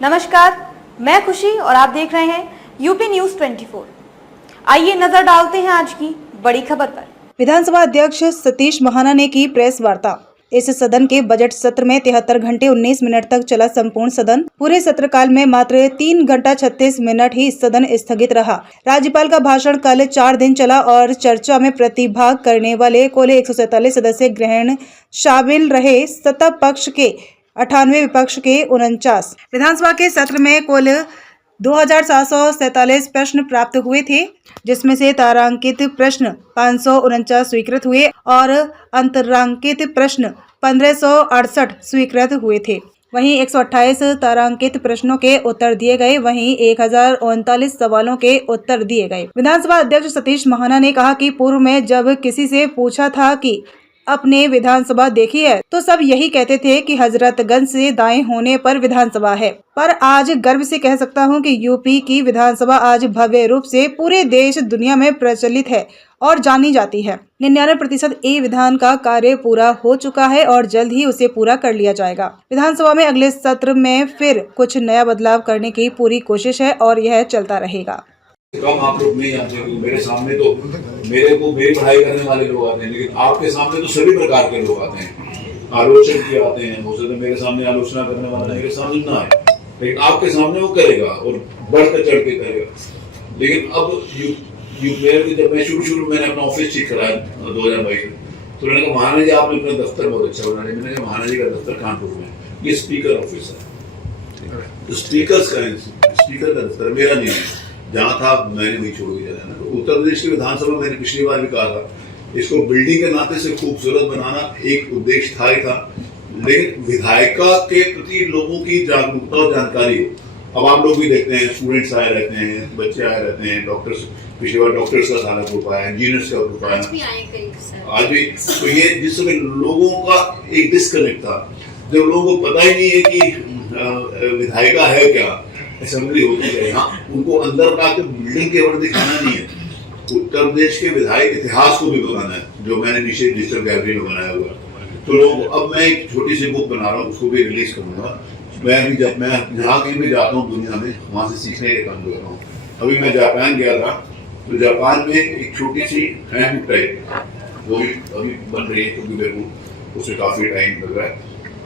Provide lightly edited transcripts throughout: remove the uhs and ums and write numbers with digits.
नमस्कार, मैं खुशी और आप देख रहे हैं यूपी न्यूज 24। आइए नजर डालते हैं आज की बड़ी खबर पर। विधानसभा अध्यक्ष सतीश महाना ने की प्रेस वार्ता। इस सदन के बजट सत्र में 73 घंटे 19 मिनट तक चला संपूर्ण सदन। पूरे सत्र काल में मात्र 3 घंटा 36 मिनट ही सदन स्थगित रहा। राज्यपाल का भाषण कल 4 दिन चला और चर्चा में प्रतिभाग करने वाले कुल 147 सदस्य ग्रहण शामिल रहे। सत्ता पक्ष के 98, विपक्ष के 49। विधानसभा के सत्र में कुल 2747 प्रश्न प्राप्त हुए थे, जिसमें से तारांकित प्रश्न 549 स्वीकृत हुए और अंतरांकित प्रश्न 1568 स्वीकृत हुए थे। वहीं 128 तारांकित प्रश्नों के उत्तर दिए गए। वहीं 1039 सवालों के उत्तर दिए गए। विधानसभा अध्यक्ष सतीश महाना ने कहा कि पूर्व में जब किसी से पूछा था कि अपने विधानसभा देखी है तो सब यही कहते थे कि हजरतगंज से दाएं होने पर विधानसभा है, पर आज गर्व से कह सकता हूं कि यूपी की विधानसभा आज भव्य रूप से पूरे देश दुनिया में प्रचलित है और जानी जाती है। 99% ई विधान का कार्य पूरा हो चुका है और जल्द ही उसे पूरा कर लिया जाएगा। विधानसभा में अगले सत्र में फिर कुछ नया बदलाव करने की पूरी कोशिश है और यह चलता रहेगा। कम आप लोग नहीं आते, मेरे सामने तो मेरी पढ़ाई करने वाले लोग आते हैं, लेकिन आपके सामने तो सभी प्रकार के लोग आते हैं। आलोचक भी आते हैं, हो सकता है मेरे सामने आलोचना करने वाला मेरे सामने ना आए, लेकिन आपके सामने वो करेगा और बढ़कर चढ़ के करेगा। लेकिन अब जब मैं शुरू मैंने अपना ऑफिस ठीक कराया 2022 में, तो मैंने कहा महाना जी आपने अपना दफ्तर बहुत अच्छा बना लिया। मैंने कहा महाना जी का दफ्तर कानपुर में, ये स्पीकर ऑफिस है, तो स्पीकर का दफ्तर मेरा नहीं है। जहाँ था मैंने वही छोड़ के जाना। तो उत्तर प्रदेश की विधानसभा मैंने पिछली बार भी कहा था, इसको बिल्डिंग के नाते से खूबसूरत बनाना एक उद्देश्य था ही था, लेकिन विधायिका के प्रति लोगों की जागरूकता और जानकारी हो। अब आप लोग भी देखते हैं, स्टूडेंट्स आए रहते हैं, बच्चे आए रहते हैं, डॉक्टर्स, पिछली बार डॉक्टर्स का सारा ग्रुप आया, इंजीनियर्स का ग्रुप आया आज भी। तो ये जिस समय लोगों का एक डिस्कनेक्ट था, जब लोगों को पता ही नहीं है कि विधायिका है क्या, असेंबली होती है, हाँ उनको अंदर ला के बिल्डिंग के वर्ड दिखाना नहीं है, उत्तर प्रदेश के विधायक इतिहास को भी बताना है, जो मैंने नीचे डिजिटल गैलरी में बनाया हुआ है। तो लोग, अब मैं एक छोटी सी बुक बना रहा हूँ, उसको भी रिलीज करूंगा। मैं जहाँ कहीं भी जाता हूँ दुनिया में, वहाँ से सीखने का काम कर रहा हूँ। अभी मैं जापान गया था, तो जापान में एक छोटी सी हैंड बुक टाइप, वो भी अभी बन रही है क्योंकि मेरे को उसमें काफी टाइम लग रहा है।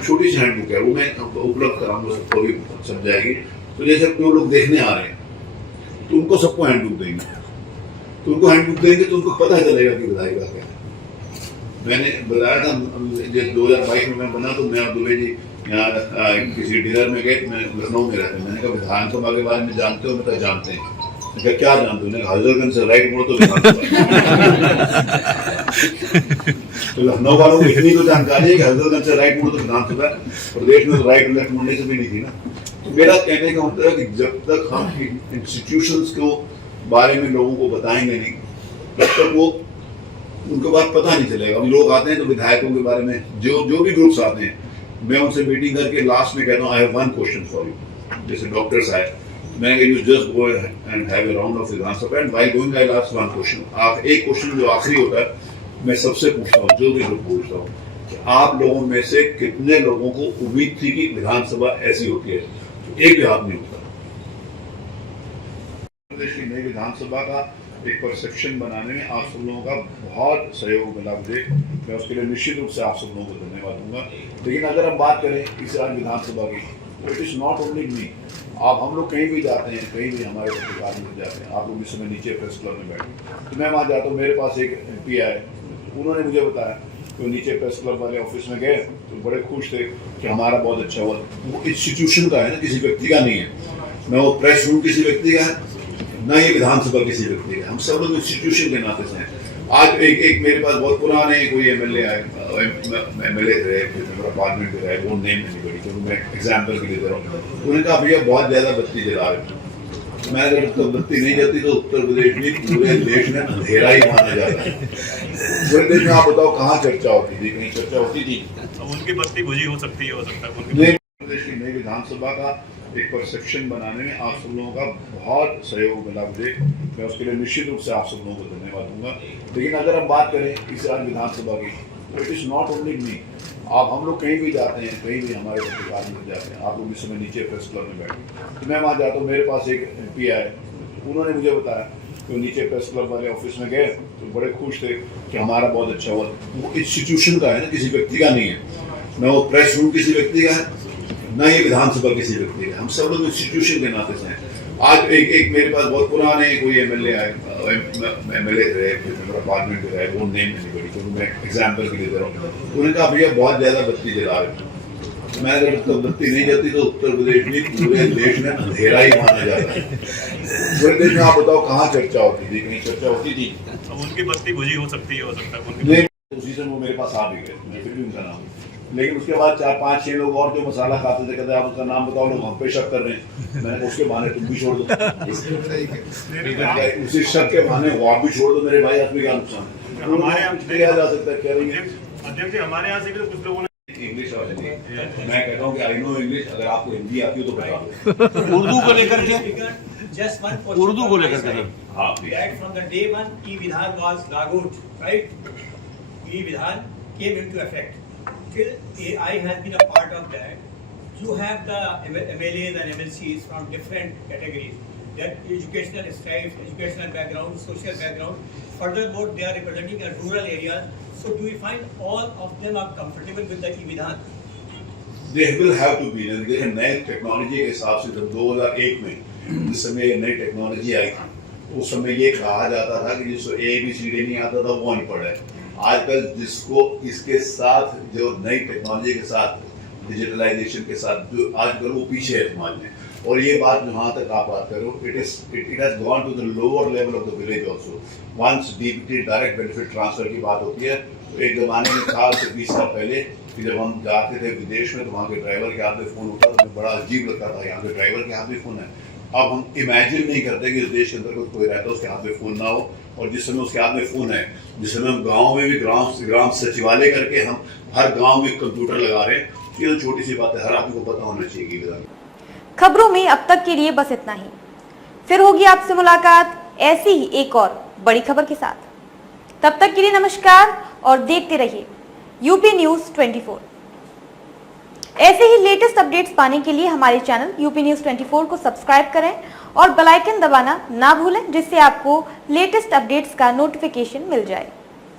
छोटी सी हैंड बुक है, वो मैं उपलब्ध कराऊंगा, सबको भी समझ जाएगी। तो जैसे जो लोग देखने आ रहे हैं, तो उनको सबको हैंडबुक देंगे, तो उनको पता चलेगा कि विधायिका क्या है। मैंने बताया था जब 2022 में मैं बना, तो मैं और दुबे जी यहाँ किसी डिनर में गए, मैं लखनऊ में रहते हैं। मैंने कहा विधानसभा के बारे में जानते हो? मैं जानते हैं। क्या जानते हो? हजरतगंज से राइट मोड़ तो तो लखनऊ वालों को इतनी तो जानकारी है कि हजरतगंज से राइट मोड़ तो विधानसभा है। प्रदेश में तो राइट लेफ्ट मुड़ने से भी नहीं थी ना। तो मेरा कहने का मतलब है कि जब तक हम इंस्टीट्यूशंस को बारे में लोगों को बताएंगे नहीं, तब तक वो उनको बात पता नहीं चलेगा। लोग आते हैं तो विधायकों के बारे में जो भी ग्रुप्स आते हैं, मैं उनसे मीटिंग करके लास्ट में कहता हूँ, I have one question for you. जैसे डॉक्टर्स आए, मैं you just go and have a round of Vidhan Sabha and while going I ask one question. आप एक क्वेश्चन जो आखिरी होता है, मैं सबसे पूछता हूँ, जो भी लोग पूछता हूँ, आप लोगों में से कितने लोगों को उम्मीद थी कि विधानसभा ऐसी होती है? एक भी हाथ नहीं होता। प्रदेश की नई विधानसभा का एक परसेप्शन बनाने में आप सब लोगों का बहुत सहयोग मिला मुझे, मैं उसके लिए निश्चित रूप से आप सब लोगों को धन्यवाद दूंगा। लेकिन अगर हम बात करें इस राज्य विधानसभा की, तो it is not only me. आप हम लोग कहीं भी जाते हैं, कहीं भी हमारे पत्रकार मिल जाते हैं, आप लोग इस समय नीचे प्रेस क्लब में बैठे, तो मैं वहाँ जाता हूँ, मेरे पास एक MP आए, उन्होंने मुझे बताया, तो नीचे प्रेस क्लब वाले ऑफिस में गए तो बड़े खुश थे कि हमारा बहुत अच्छा हुआ। वो इंस्टीट्यूशन का है ना, किसी व्यक्ति का नहीं है। न वो प्रेस रूम किसी व्यक्ति का है, न ये विधानसभा किसी व्यक्ति का। हम सब लोग इंस्टीट्यूशन के नाते से हैं। आज एक मेरे पास बहुत पुराने कोई MLA आए, MLA रहे, मेंबर ऑफ पार्लियामेंट रहे, वो नेम नहीं पड़ी, क्योंकि मैं एग्जाम्पल के लिए दे रहा हूँ। उन्होंने कहा भैया बहुत ज्यादा बत्ती जला रहे। मैं जब बत्ती नहीं जाती तो उत्तर प्रदेश में, पूरे देश में अंधेरा ही माना जाता है। पूरे देश में आप बताओ कहाँ चर्चा होती थी? कहीं चर्चा होती थी? अब उनकी बत्ती बुझी हो सकती है प्रदेश की नई विधानसभा का एक परसेप्शन बनाने में आप सब लोगों का बहुत सहयोग मिला मुझे, मैं उसके लिए निश्चित रूप से आप सब लोगों को धन्यवाद दूंगा। लेकिन अगर हम बात करें इस राज्य विधानसभा की, it is not only me. आप हम लोग कहीं भी जाते हैं, कहीं भी हमारे पत्रकार मिल जाते हैं, आप लोग इस समय नीचे प्रेस क्लब में बैठे, तो मैं वहाँ जाता हूँ, मेरे पास एक MP आए, उन्होंने मुझे बताया तो नीचे प्रेस क्लब वाले ऑफिस में गए तो बड़े खुश थे कि हमारा बहुत अच्छा हुआ। वो इंस्टीट्यूशन का है ना, किसी व्यक्ति का नहीं है, न वो प्रेस रूम किसी व्यक्ति का है, न ये विधानसभा किसी व्यक्ति का, हम सब लोग इंस्टीट्यूशन के नाते से हैं। आज एक मेरे पास बहुत पुराने कोई MLA आए, MLA रहे, मेंबर ऑफ पार्लियामेंट रहे, वो नेम नहीं पड़ी, क्योंकि मैं एग्जाम्पल के लिए दे रहा हूँ। उन्होंने कहा भैया बहुत ज्यादा बत्ती जला रहे, मैं अगर तो बत्ती नहीं जलती तो उत्तर प्रदेश में पूरे देश में अंधेरा ही माना जाता है। पूरे देश में आप बताओ कहाँ चर्चा होती थी, कहीं चर्चा होती थी? अब उनकी बत्ती बुझी हो सकती है नहीं, उसी से वो मेरे पास आ भी गए, मैं फिर भी उनका नाम, लेकिन उसके बाद 4-5-6 लोग और जो मसाला खाते थे, कहते आप उसका नाम बताओ, लोग हम पे शक कर रहे हैं। मैंने उसके बहाने तुम भी छोड़ दो, उसी शक के बहाने वो आप भी छोड़ दो मेरे भाई, आदमी क्या नुकसान है? हमारे यहाँ किया जा सकता है, क्या अध्यक्ष जी, हमारे यहाँ से भी तो कुछ लोगों ने इंग्लिश वाली, मैं कहता हूँ कि आई नो इंग्लिश, अगर आपको हिंदी आती हो तो बता दो। उर्दू को लेकर के, उर्दू को लेकर के हाँ, that from the day one e-Vidhan was lagoed, right? E-Vidhan came into effect. Till AI has been a part of that. You have the MLAs and MLCs from different categories. Their educational strives, educational background, social background. Furthermore, they are representing a rural areas. So do we find all of them are comfortable with the e-Vidhan? They will have to be। देखिए नए technology के हिसाब से जब 2001 में जिस समय नई टेक्नोलॉजी आई थी, उस समय ये कहा जाता था कि जिसको ABCD नहीं आता था वो अनपढ़ है। आजकल जिसको इसके साथ जो नई टेक्नोलॉजी के साथ डिजिटलाइजेशन के साथ जो आजकल वो पीछे है समाज में। और ये बात जहाँ तक आप बात करो, it has gone to the lower level of the village also. Once DBT direct benefit transfer की बात होती है, तो एक जमाने में साल से 20 साल पहले कि जब हम जाते थे विदेश में तो वहाँ के ड्राइवर के हाथ में फ़ोन होता था, तो बड़ा अजीब लगता था, यहाँ के ड्राइवर के हाथ में फ़ोन है। अब हम इमेजिन नहीं करते कि इस देश के अंदर कोई रहता है उसके हाथ में फ़ोन ना हो, और जिस समय उसके हाथ में फ़ोन है, जिस समय हम गाँव में भी ग्राम सचिवालय करके हम हर गाँव में कंप्यूटर लगा रहे हैं, ये तो छोटी सी बात है, हर आदमी को पता होना चाहिए कि खबरों में अब तक के लिए बस इतना ही। फिर होगी आपसे मुलाकात ऐसी ही एक और बड़ी खबर के साथ। तब तक के लिए नमस्कार और देखते रहिए यूपी न्यूज़ 24। ऐसे ही लेटेस्ट अपडेट्स पाने के लिए हमारे चैनल यूपी न्यूज़ 24 को सब्सक्राइब करें और बेल आइकन दबाना ना भूलें, जिससे आपको लेटेस्ट अपडेट्स का नोटिफिकेशन मिल जाए।